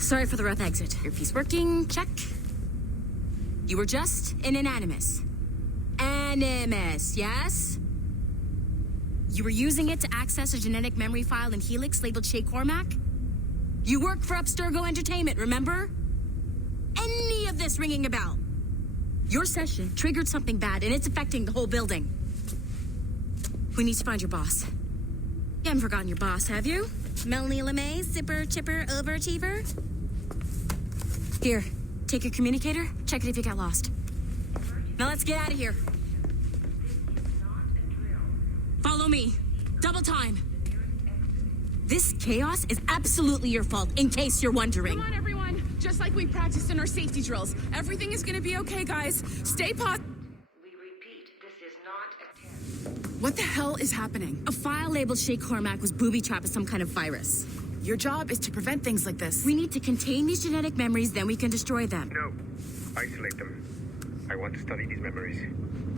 Sorry for the rough exit. Earpiece working, check. You were just in an animus. Animus, yes? You were using it to access a genetic memory file in Helix labeled Shay Cormac? You work for Abstergo Entertainment, remember? Any of this ringing a bell? Your session triggered something bad, and it's affecting the whole building. We need to find your boss. You haven't forgotten your boss, have you? Melanie LeMay, zipper, chipper, overachiever? Here, take your communicator, check it if you got lost. Now let's get out of here. Follow me. Double time. This chaos is absolutely your fault, in case you're wondering. Come on, everyone. Just like we practiced in our safety drills. Everything is gonna be okay, guys. Stay positive. We repeat, this is not a test. What the hell is happening? A file labeled Shay Cormac was booby-trapped with some kind of virus. Your job is to prevent things like this. We need to contain these genetic memories, then we can destroy them. No. Isolate them. I want to study these memories.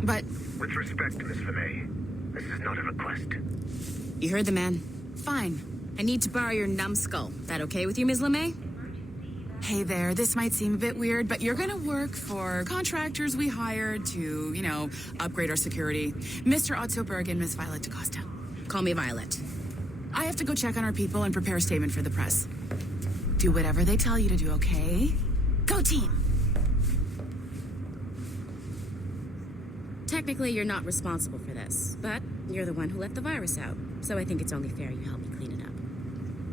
But With respect, Miss LeMay, this is not a request. You heard the man. fine. I need to borrow your numbskull. That okay with you, Ms. LeMay? Hey there, this might seem a bit weird, but you're gonna work for contractors we hired to, upgrade our security. Mr. Otto Berg and Miss Violet DaCosta. Call me Violet. I have to go check on our people and prepare a statement for the press. Do whatever they tell you to do, okay? Go team! Technically, you're not responsible for this, but you're the one who let the virus out, so I think it's only fair you help me clean it up.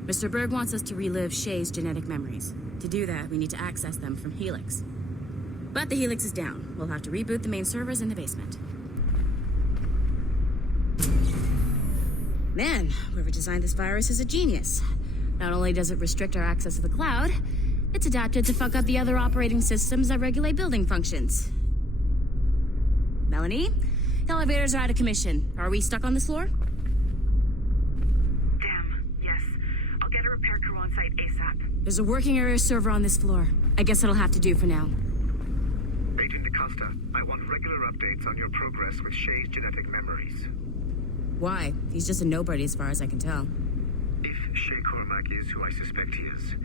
Mr. Berg wants us to relive Shay's genetic memories. To do that, we need to access them from Helix. But the Helix is down. We'll have to reboot the main servers in the basement. Man, whoever designed this virus is a genius. Not only does it restrict our access to the cloud, it's adapted to fuck up the other operating systems that regulate building functions. Melanie, the elevators are out of commission. Are we stuck on this floor? Damn, yes. I'll get a repair crew on site ASAP. There's a working area server on this floor. I guess it'll have to do for now. Agent DaCosta, I want regular updates on your progress with Shay's genetic memories. Why? He's just a nobody as far as I can tell. If Shay Cormac is who I suspect he is,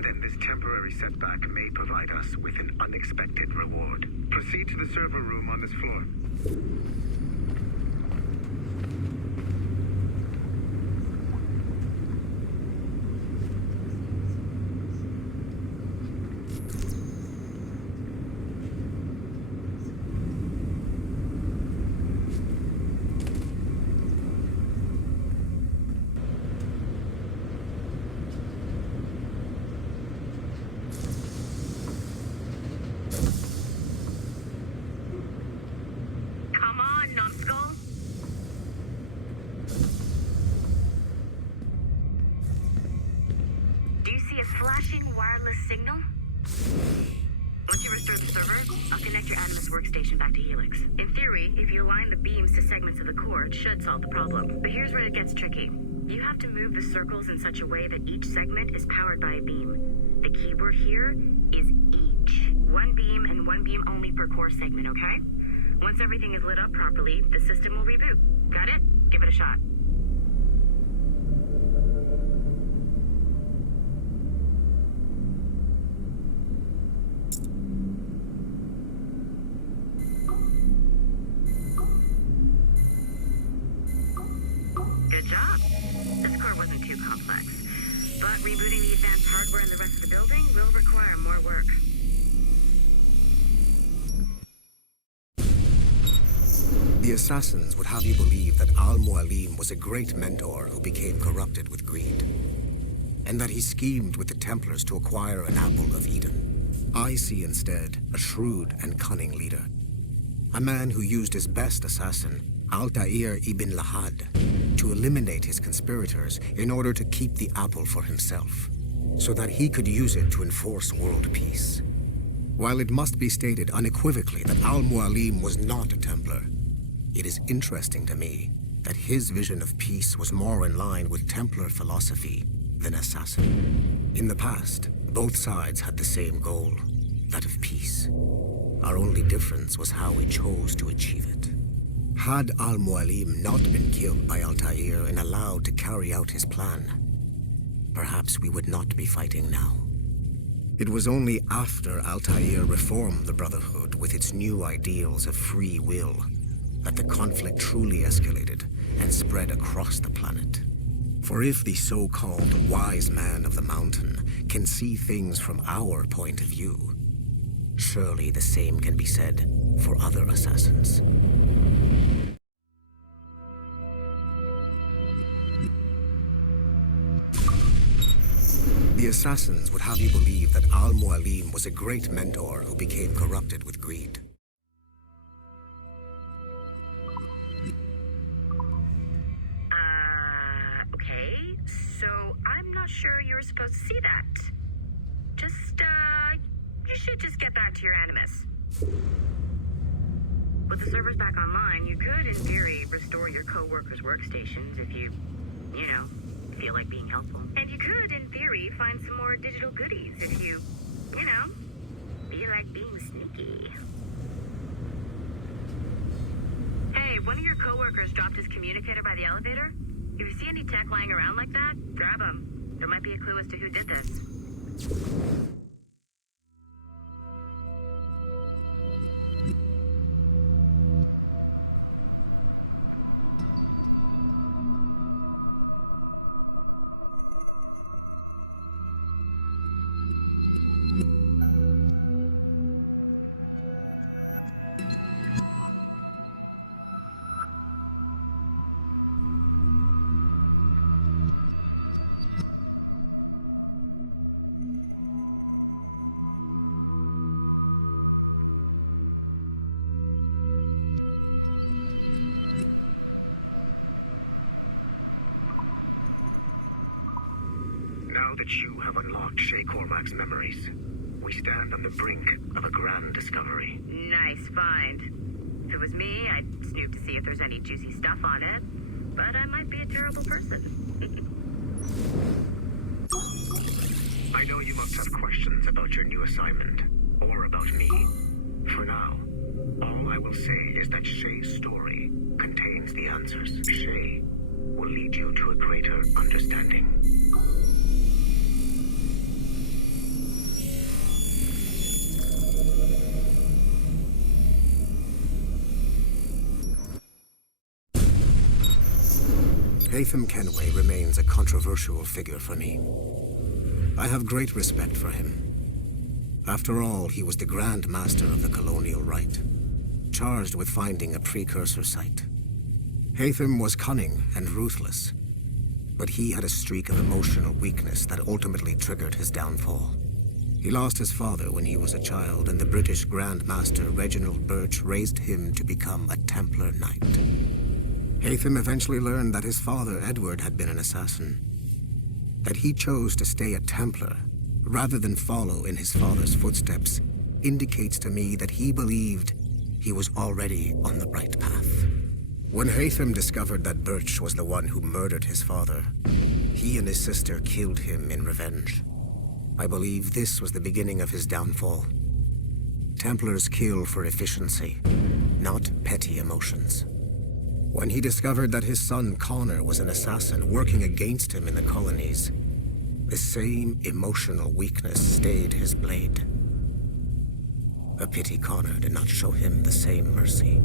then this temporary setback may provide us with an unexpected reward. Proceed to the server room on this floor. Come on, numbskull. Do you see a flashing wireless signal? Once you restore the server, I'll connect your Animus workstation back to Helix. In theory, if you align the beams to segments of the core, it should solve the problem. But here's where it gets tricky. You have to move the circles in such a way that each segment is powered by a beam. The keyword here is each. One beam and one beam only per core segment, okay? Once everything is lit up properly, the system will reboot. Got it? Give it a shot. Good job. This core wasn't too complex. But rebooting the advanced hardware in the rest of the building will require more work. The assassins would have you believe that Al-Mualim was a great mentor who became corrupted with greed, and that he schemed with the Templars to acquire an apple of Eden. I see instead a shrewd and cunning leader, a man who used his best assassin, Altair ibn Lahad, to eliminate his conspirators in order to keep the apple for himself, so that he could use it to enforce world peace. While it must be stated unequivocally that Al-Mualim was not a Templar, it is interesting to me that his vision of peace was more in line with Templar philosophy than assassin. In the past, both sides had the same goal, that of peace. Our only difference was how we chose to achieve it. Had Al-Mualim not been killed by Altair and allowed to carry out his plan, perhaps we would not be fighting now. It was only after Altair reformed the Brotherhood with its new ideals of free will that the conflict truly escalated and spread across the planet. For if the so-called wise man of the mountain can see things from our point of view, surely the same can be said for other assassins. The assassins would have you believe that Al-Mualim was a great mentor who became corrupted with greed. Okay, so I'm not sure you were supposed to see that. You should just get back to your animus. With the servers back online, you could, in theory, restore your co-workers' workstations if you feel like being helpful. And you could, in theory, find some more digital goodies if you feel like being sneaky. Hey, one of your co-workers dropped his communicator by the elevator. If you see any tech lying around like that, grab them. There might be a clue as to who did this. Now that you have unlocked Shay Cormac's memories, we stand on the brink of a grand discovery. Nice find. If it was me, I'd snoop to see if there's any juicy stuff on it. But I might be a terrible person. I know you must have questions about your new assignment, or about me. For now, all I will say is that Shay's story contains the answers. Shay will lead you to a greater understanding. Haytham Kenway remains a controversial figure for me. I have great respect for him. After all, he was the Grand Master of the Colonial Rite, charged with finding a precursor site. Haytham was cunning and ruthless, but he had a streak of emotional weakness that ultimately triggered his downfall. He lost his father when he was a child, and the British Grand Master Reginald Birch raised him to become a Templar Knight. Haytham eventually learned that his father, Edward, had been an assassin. That he chose to stay a Templar, rather than follow in his father's footsteps, indicates to me that he believed he was already on the right path. When Haytham discovered that Birch was the one who murdered his father, he and his sister killed him in revenge. I believe this was the beginning of his downfall. Templars kill for efficiency, not petty emotions. When he discovered that his son Connor was an assassin working against him in the colonies, the same emotional weakness stayed his blade. A pity Connor did not show him the same mercy.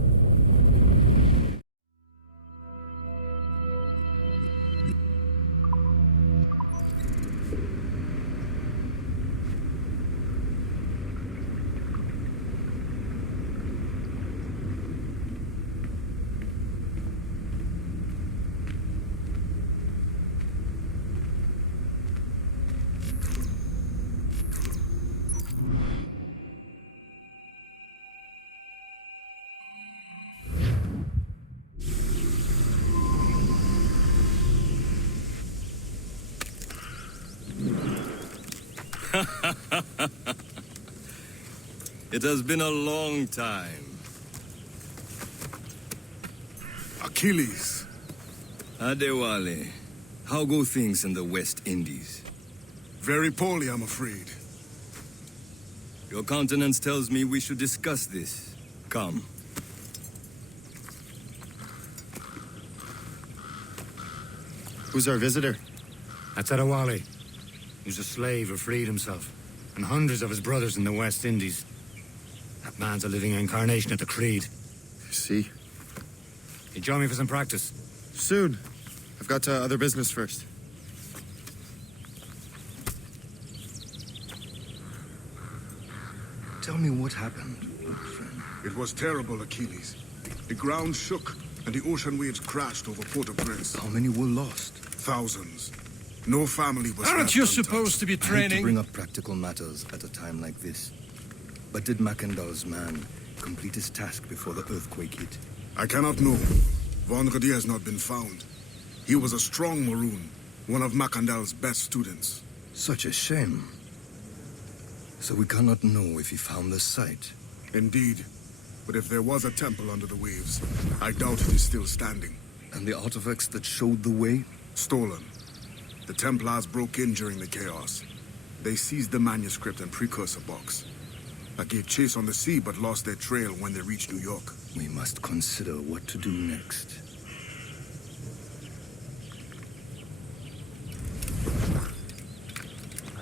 It has been a long time. Achilles. Adewale, how go things in the West Indies? Very poorly, I'm afraid. Your countenance tells me we should discuss this. Come. Who's our visitor? That's Adewale. He's a slave who freed himself. and hundreds of his brothers in the West Indies. That man's a living incarnation of the Creed. See? You join me for some practice? Soon. I've got other business first. Tell me what happened, old friend. It was terrible, Achilles. The ground shook, and the ocean waves crashed over Port-au-Prince. How many were lost? Thousands. No family was Aren't left you untouched. supposed to be I hate to training? bring up practical matters at a time like this. But did Macandal's man complete his task before the earthquake hit? I cannot know. Vonredi has not been found. He was a strong Maroon, one of Macandal's best students. Such a shame. So we cannot know if he found the site. Indeed. But if there was a temple under the waves, I doubt it is still standing. And the artifacts that showed the way? Stolen. The Templars broke in during the chaos. They seized the manuscript and precursor box. I gave chase on the sea, but lost their trail when they reached New York. We must consider what to do next.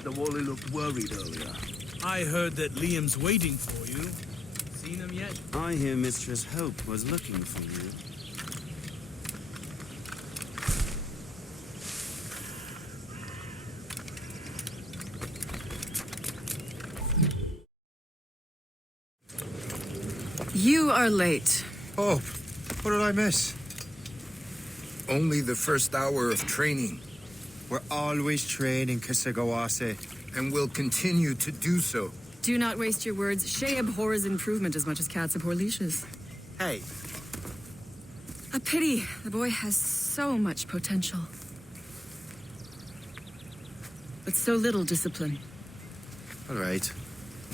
The Wally looked worried earlier. I heard that Liam's waiting for you. Seen him yet? I hear Mistress Hope was looking for you. You are late. Oh, what did I miss? Only the first hour of training. We're always training, Kisagawase. And will continue to do so. Do not waste your words. Shay abhors improvement as much as cats abhor leashes. Hey. A pity. The boy has so much potential. But so little discipline. All right.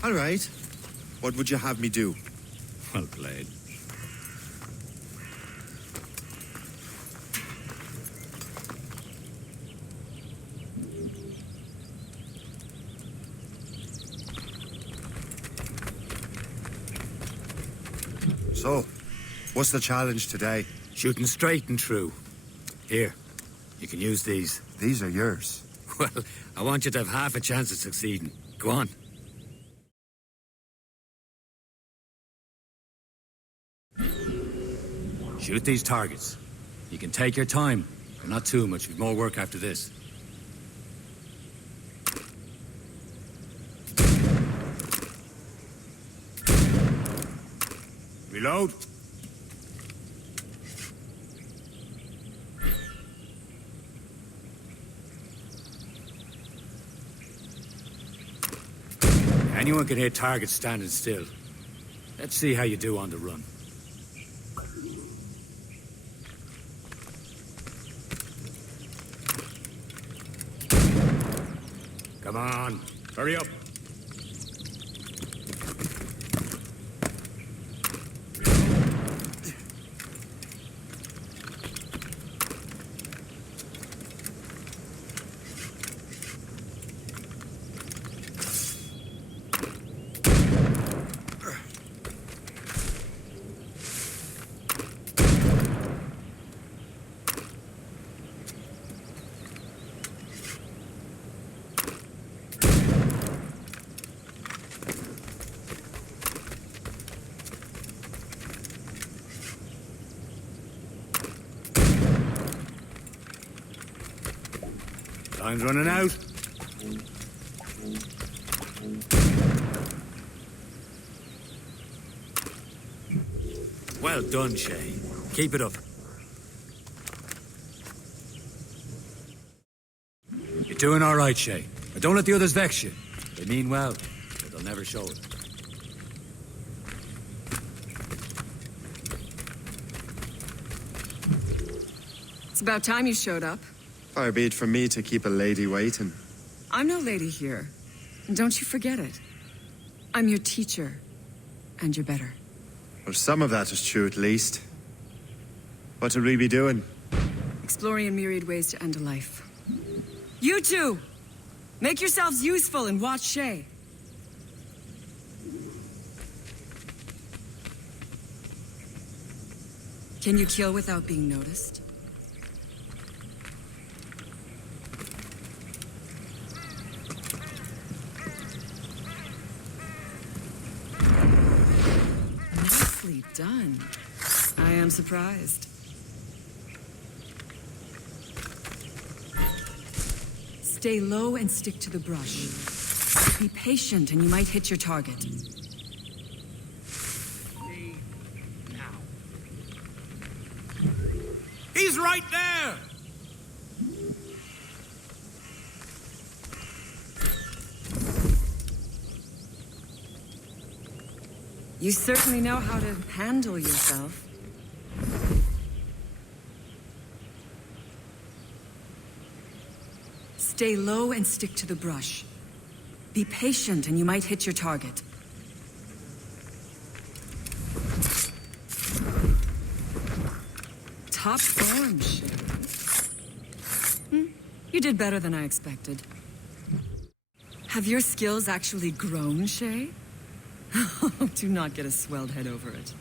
All right. What would you have me do? Well played. So, what's the challenge today? Shooting straight and true. Here, you can use these. These are yours. Well, I want you to have half a chance of succeeding. Go on. Shoot these targets. You can take your time, but not too much. We've more work after this. Reload. Anyone can hit targets standing still. Let's see how you do on the run. Come on, hurry up. Time's running out. Well done, Shay. Keep it up. You're doing all right, Shay. But don't let the others vex you. They mean well, but they'll never show it. It's about time you showed up. Far be it from me to keep a lady waiting. I'm no lady here. And don't you forget it. I'm your teacher. And you're better. Well, some of that is true, at least. What would we be doing? Exploring a myriad ways to end a life. You two! Make yourselves useful and watch Shay. Can you kill without being noticed? I'm surprised. Stay low and stick to the brush. Be patient and you might hit your target. He's right there! You certainly know how to handle yourself. Stay low and stick to the brush. Be patient and you might hit your target. Top form, Shay. You did better than I expected. Have your skills actually grown, Shay? Do not get a swelled head over it.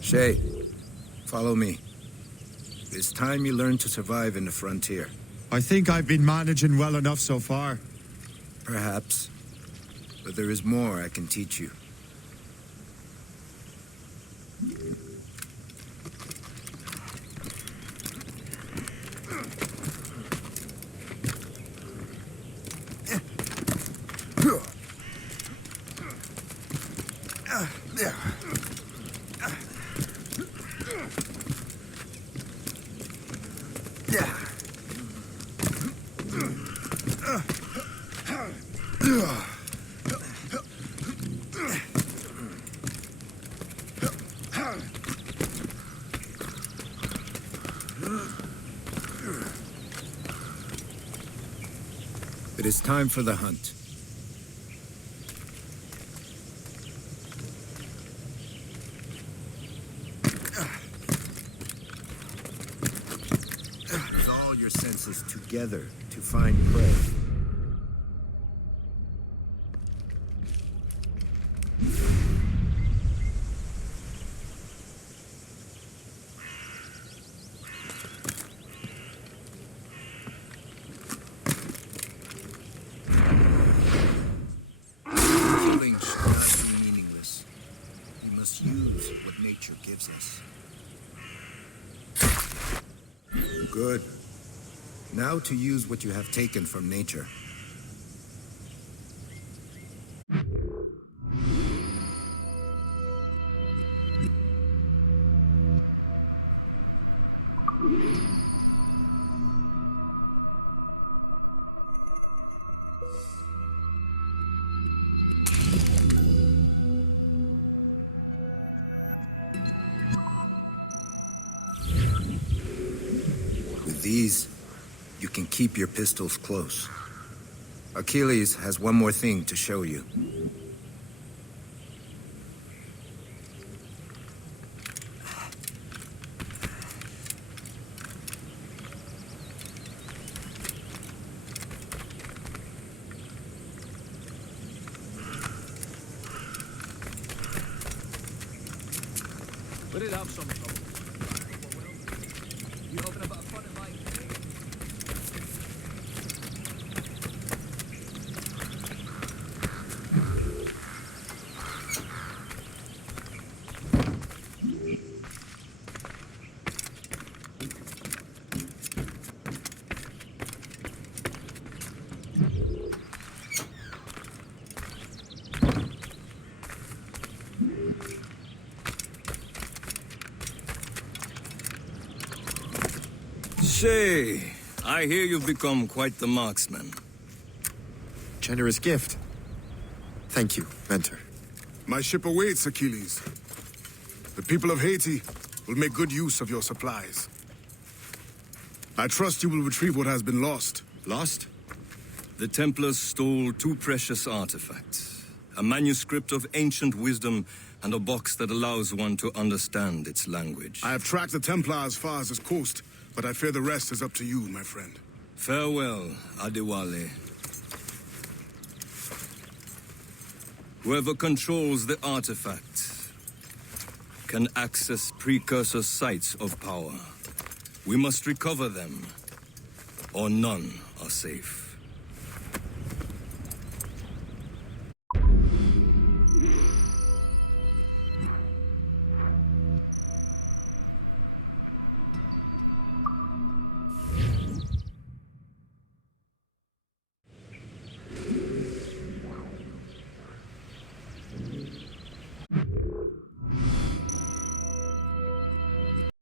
Shay, follow me. It's time you learn to survive in the frontier. I think I've been managing well enough so far. Perhaps. But there is more I can teach you. It is time for the hunt. Use all your senses together to find prey. Killing should not be meaningless. We must use what nature gives us. Good. Now to use what you have taken from nature. With these, you can keep your pistols close. Achilles has one more thing to show you. Put it up some trouble. You open up a fun and light. Shay, I hear you've become quite the marksman. Generous gift. Thank you, mentor. My ship awaits, Achilles. The people of Haiti will make good use of your supplies. I trust you will retrieve what has been lost. Lost? The Templars stole two precious artifacts. A manuscript of ancient wisdom and a box that allows one to understand its language. I have tracked the Templar as far as this coast, but I fear the rest is up to you, my friend. Farewell, Adewale. Whoever controls the artifact can access precursor sites of power. We must recover them, or none are safe.